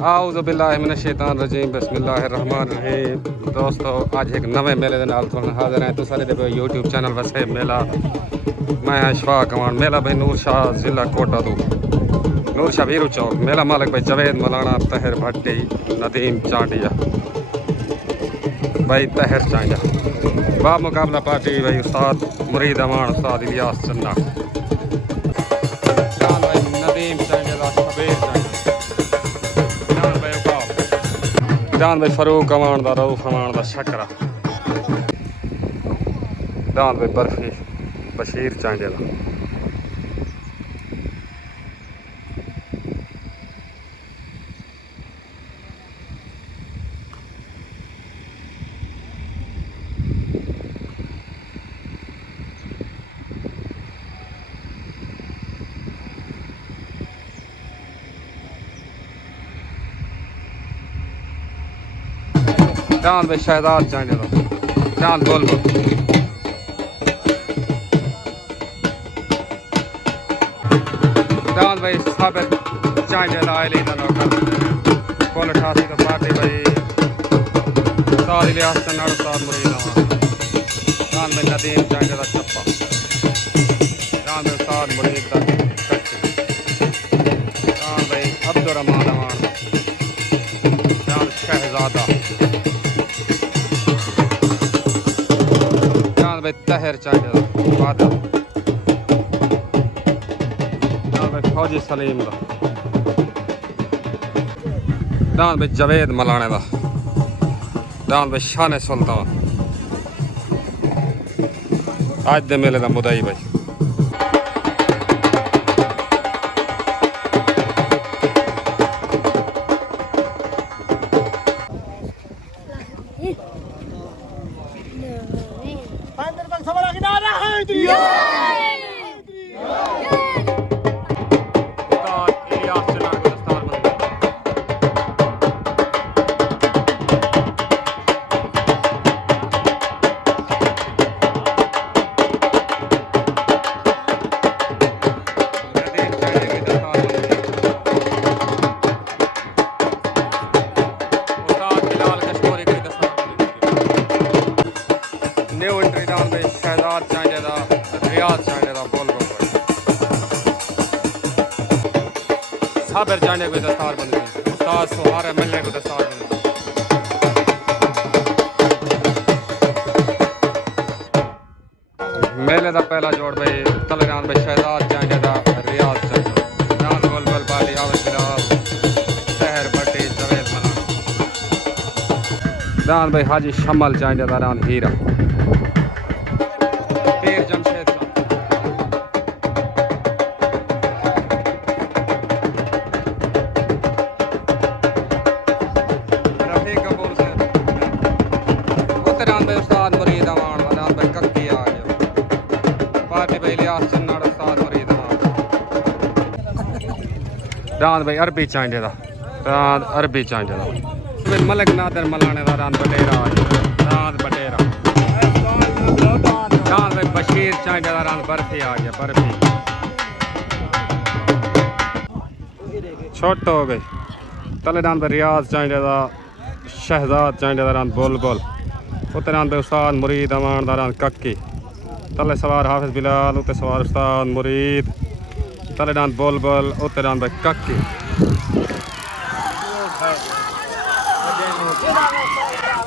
आऊज़ु बिल्लाहि मिनश शैतानिर रजीम बिस्मिल्लाहिर रहमानिर रहीम। दोस्तों आज एक नवे मेले के नाल तुहाडे हाज़िर हैं। तुसां दे यूट्यूब चैनल वसे मेला मैं अशफाक अमान मेला भाई नूर शाह जिला कोटा दो नूर शाह वीरू चौक मेला मालिक भाई जवेद मलाना तहर भट्टी नदीम चांडिया भाई तहर चांडिया बा मुकाबला पार्टी भाई उस्ताद मुरीद अमान उस्ताद इलियास चन्ना भाई नदीम चांडिया शबीर दान भाई फरूक अमान दा रऊफ अमान दा शकरा दान भाई बर्फी बशीर चांडिया दा दान भाई शहजाद चांडिया दा दान बोल दान भाई साबिर चांडिया दा आइली दा नौकर कोल 88 का पार्टी भाई उस्ताद इलियास चन्ना उस्ताद मुरीद अमान दान भाई नदीम चांडिया दा छप्पा दान भाई उस्ताद मुरीद दा कच्ची दान भाई अब्दुर्रहमान अमान दान शहजादा भाई तहर चांडिया बादल भाई फौजी सलीम दा दान भाई जवेद मलाने दा दान भाई शान सुल्तान आज दे मेले दा मुदाई भाई शहजाद चांडिया दा रियाज चांडिया दा बोल साबिर चांडिया को दस्तार बंदी उस्ताद सुहार मिलने को दस्तार बंदी मेले दा पहला जोड़ भाई तलगान भाई शहजाद चांडिया दा रियाज चांडिया दान बुलबुल बाली आविश बिलाल शहर भट्टी जवेद मना दान भाई हाजी शमल चांडिया दा दान हीरा उस्ताद मुरीद अमान दान भाई कक्की आ गया पार्टी भाई इलियास चन्ना उस्ताद मुरीद अमान दान भाई अरबी चांडिया दा दान अरबी चांडिया दा मलिक नादर मलाने दा दान बटेरा आ गया दान बटेरा दान भाई बशीर चांडिया दा दान बर्फी आ गया बर्फी छोटो हो गई तले दान भाई रियाज चांडिया दा शहजाद चांडिया दा दान बुलबुल उत्ते दान भाई उस्ताद मुरीद अमान दा दान कक्की तले सवार हाफिज बिलाल उत्ते सवार उस्ताद मुरीद तले दान बुलबुल उत्ते दान भाई कक्की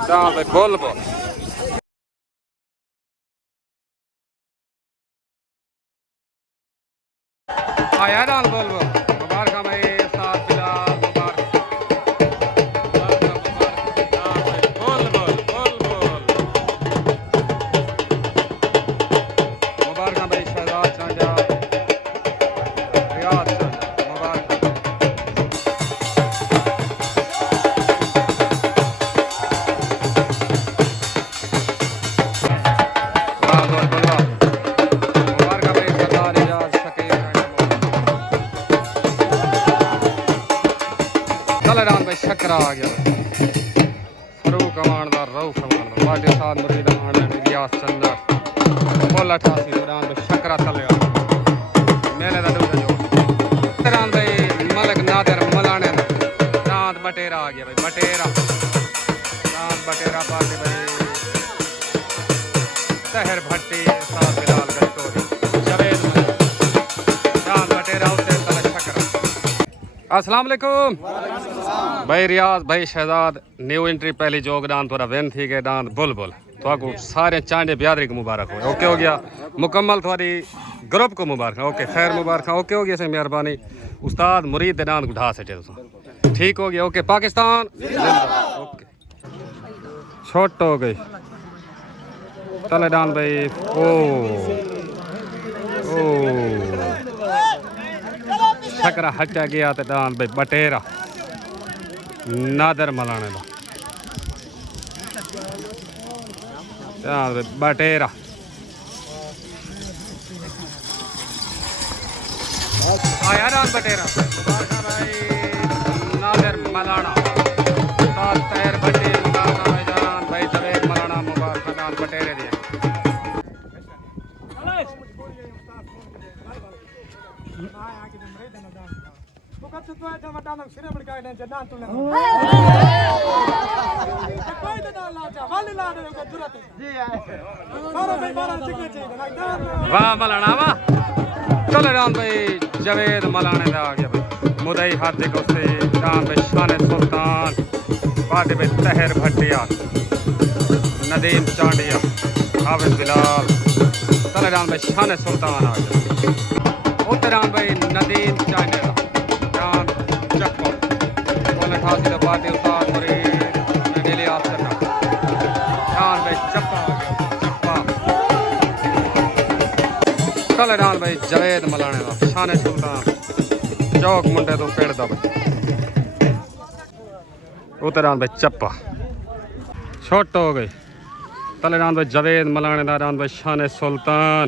दान भाई बुलबुल आया दान बुलबुल मुबारक भाई उस्ताद बिलाल शकरा आ गया फरूक अमान दा रऊफ अमान दा पार्टी साथ मुरीद अमान इलियास चन्ना कोल 88 दान भाई शकरा तले मेले दा दूसरा जो दान भाई मलिक नादर मलाने दांत बटेरा आ गया भाई, बटेरा दान बटेरा पार्टी भाई, शहर भट्टी साथ बिलाल गटोरी जवेद दान बटेरा उसे तले छकरा। अस्सलाम वालेकुम भाई, रियाज भाई शहजाद न्यू एंट्री पहली जोग दान थोड़ा वेन थी गए दान बुलबुल तो सारे चांडे बियादरी को मुबारक हो। ओके हो गया मुकम्मल, थोड़ी ग्रुप को मुबारक। ओके खैर मुबारक। ओके हो गया से मेहरबानी उस्ताद मुरीद दे दान उठा सके तुम, ठीक हो गया। ओके पाकिस्तान ओके छोट हो गई तले दान भाई। ओ ओ छकरा हटा गया तो दान भाई बटेरा नादर मलाने का बटेरा आया दान बटेरा भाई नादर मलाना तैर बटे भाई जान भाई जवेद मलाना मुबारक दान बटेरे दिया। वाह मलाना वाह चलो दान भाई जवेद मलाने का आ गया भाई मुदई हाथ देखो से दान भाई शान सुल्तान पार्टी भाई तहर भट्टिया नदीम चांडिया हाफिज बिलाल चलो दान भाई शान सुल्तान आ गया उत्तरान भाई नदीम चांडिया दान चक्को बोले ठासी तो पार्टी उस्ताद मुरीद डेली आस्तर दान भाई चप्पा आ गया चप्पा चलो दान भाई जवेद मलाने का शान सुल्तान चौक मुंडे तो पेड़ दब उत्तरान भाई चप्पा छोट हो गई तले दान भाई जवेद मलाने दान भाई शान सुल्तान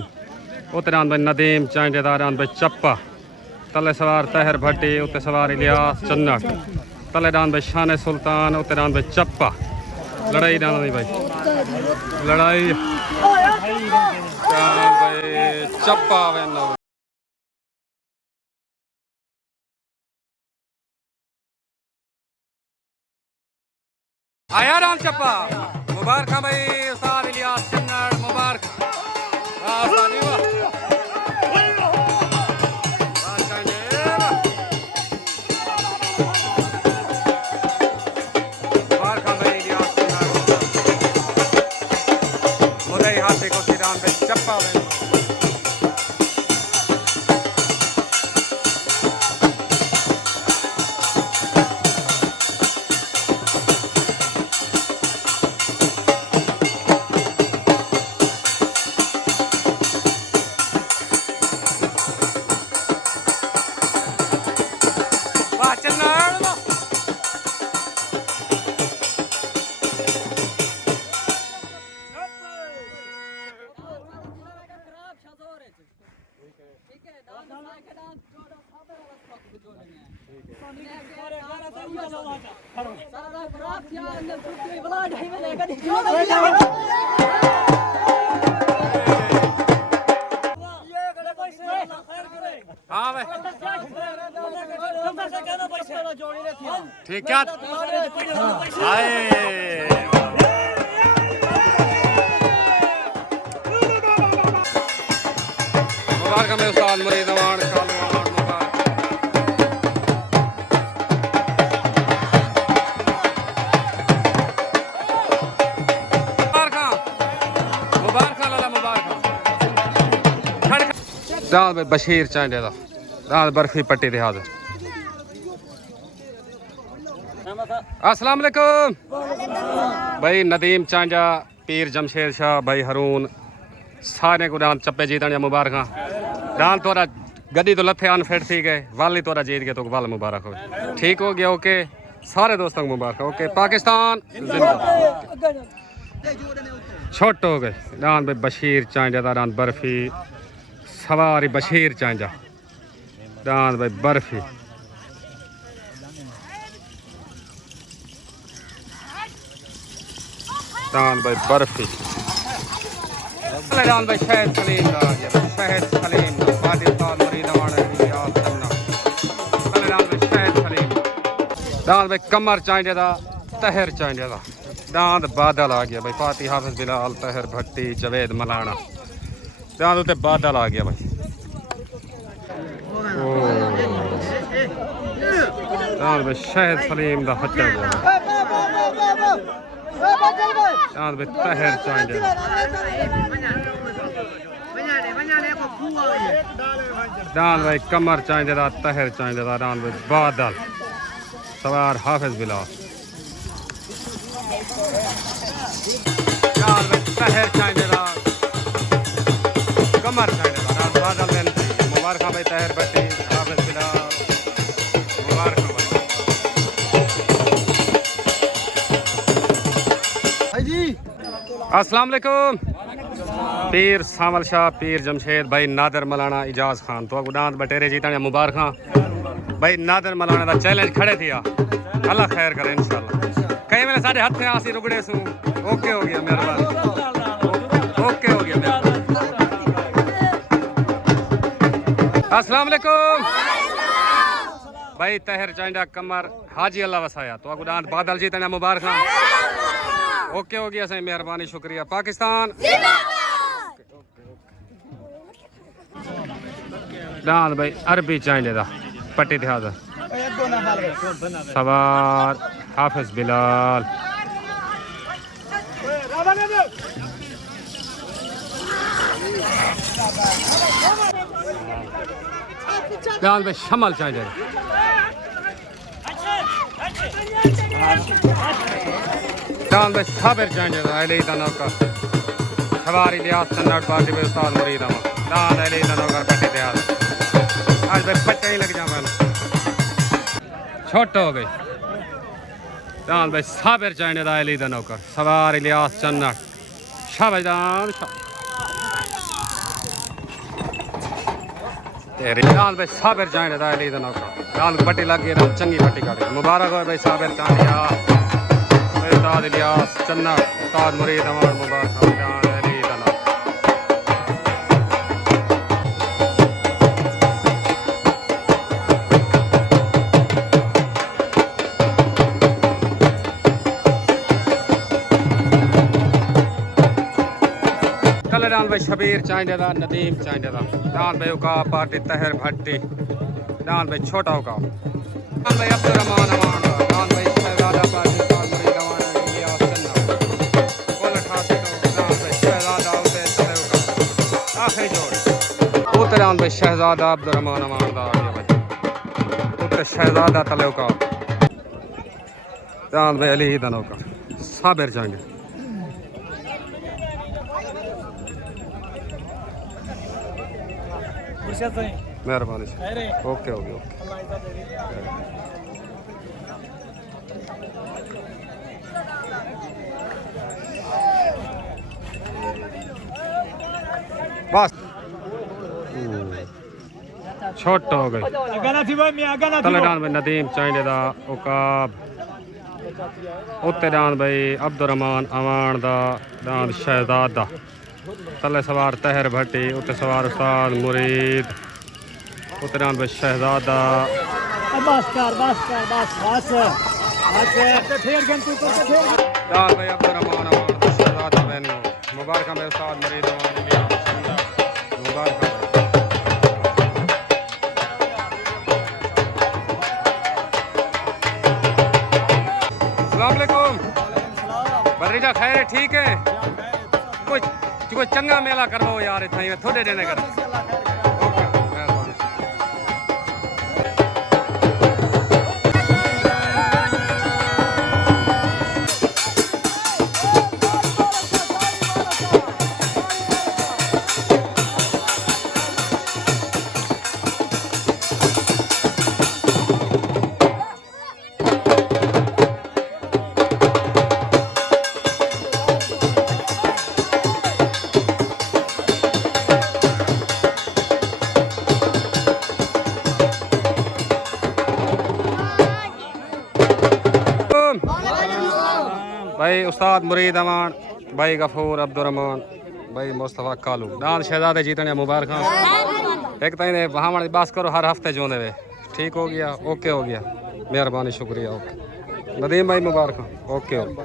उत्तरान भाई नदीम चांडे दान भाई चप्पा तले सवार तहर भट्टी उत्ते सवार इलियास चन्नट तले दान भाई शान सुल्तान उत्तरान भाई चप्पा लड़ाई दान भाई लड़ाई भाई चप्पा आया राम चप्पा मुबारक भाई उस्ताद इलियास चन्नट मुबारक चप्पा हाँ भाई ठीक है मुबारक में उस्ताद मुरीद अवार्ड दाल भाई बशीर चांडे दा दाल बर्फी पट्टी दे हाजिर। अस्सलाम वालेकुम भाई नदीम चांडा पीर जमशेद शाह भाई हरून सारे को दान चप्पे जीतने मुबारक दान तोरा गड्डी तो लथे अनफिट थी गए वाली तोरा जीत गए तो वाल मुबारक हो ठीक हो गया। ओके सारे दोस्तों को मुबारक। ओके पाकिस्तान छोट हो गए दान भाई बशीर चांडा दा दान बर्फी सवारी बशीर चांजा दान भाई बर्फी दान भाई बर्फी दान भाई शहद सलीम शहद सलीम पाकिस्तान मुरीद वाले दान भाई शहद सलीम दांद भाई कमर चांडे दा तहर चांडे दा दांद बादल आ गया भाई फाती हाफिज बिलाल तहर भट्टी जवेद मलाना दांद उत्ते बादल आ गया भाई दांद भाई शहद सलीम दा हट्टा गया दांद भाई तहर चांडे दांद भाई कमर चांडे दा तहर चांडे दा दांद भाई बादल सवार हाफिज बिलाल दांद भाई तहर चांडे दा कमर चांडे दा दांद बादल में मुबारक भाई तहर भट्टी हाफिज बिलाल मुबारक भाई जी अस्सलाम वालेकुम पीर सामल शाह पीर जमशेद भाई नादर मलाना इजाज खान तो गुडांत बटेरे जीतने मुबारक भाई नादर मलाना का चैलेंज खड़े थे अल्लाह खैर करे इंशाल्लाह कई मेरे साढ़े हाथ में आसी रुकड़े सू ओके हो गया मेहरबानी ओके हो गया मेहरबानी अस्सलाम वालेकुम भाई तहर चांडा कमर हाजी अल्लाह वसाया तो गुडांत बादल जीतने मुबारक ओके हो गया सही मेहरबानी शुक्रिया पाकिस्तान दांद भाई अरबी चांडे दा पट्टी थे सवार हाफिज बिलाल दांद भाई शमल चांडे दांद भाई साबिर चांडे दा अली दा नौकर सवारी लियास कन्नड़ पार्टी में उस्ताद मुरीद दांद अली दा नौकर पट्टी थे आज भाई बच्चा ही लग जा मैंने छोटा हो गई दांद भाई साबिर चांडे दा अली दा नौकर सवार इलियास चन्नड़ शाबाश तेरे दांद भाई साबिर चांडे दा अली दा नौकर दांद पट्टी लग गई चंगी पट्टी काटी मुबारक हो भाई साबिर चांडिया उस्ताद इलियास चन्नड़ उस्ताद मुरीद मुबारक दांद अली दा नौकर दांद भाई शबीर चांडे दा नदीम चांडे दा दांद भाई उका पार्टी तहर भट्टी दांद भाई छोटा उका दांद भाई अब्दुल रहमान अमान दांद भाई शहजादा पार्टी दांद भाई दवाना इलियास चन्ना कोल 88 दांद भाई शहजादा उते तले उका आखिरी जोड़ उते दांद भाई शहजादा अब्दुल रहमान अमान दा आ गया भाई उते शहजादा तले उका दांद भाई अली दा नौकर साबिर चांडे मेहरबानी ओके ओके ओके बस छोटा हो गई तले डान भाई नदीम चांडे दा उकाब उत्ते डान भाई अब्दुल रहमान अवान दा डान शहजादा तले सवार तहर भट्टी उत्ते सवार उस्ताद मुरीद उत्ते डान भाई शहजादा डान भाई अब्दुल रहमान अवान शहजादा बहनों मुबारक मेरे उस्ताद मुरीद मुबारक अस्सलामुअलैकुम बदरीजा खैर है ठीक है कोई चंगा मेला करवाओ यार इतना थोड़े देने कर भाई उस्ताद मुरीद अमान भाई गफूर अब्दुल रहमान भाई मुस्तफा कालू दान शहजादे जीतने मुबारक एक तक वहाँ बस करो हर हफ्ते जो दे ठीक हो गया ओके हो गया। ਮਿਹਰਬਾਨੀ ਸ਼ੁਕਰੀਆ ਓਕੇ ਨਦੀਮ ਭਾਈ ਮੁਬਾਰਕਾਂ ਓਕੇ ਓਕੇ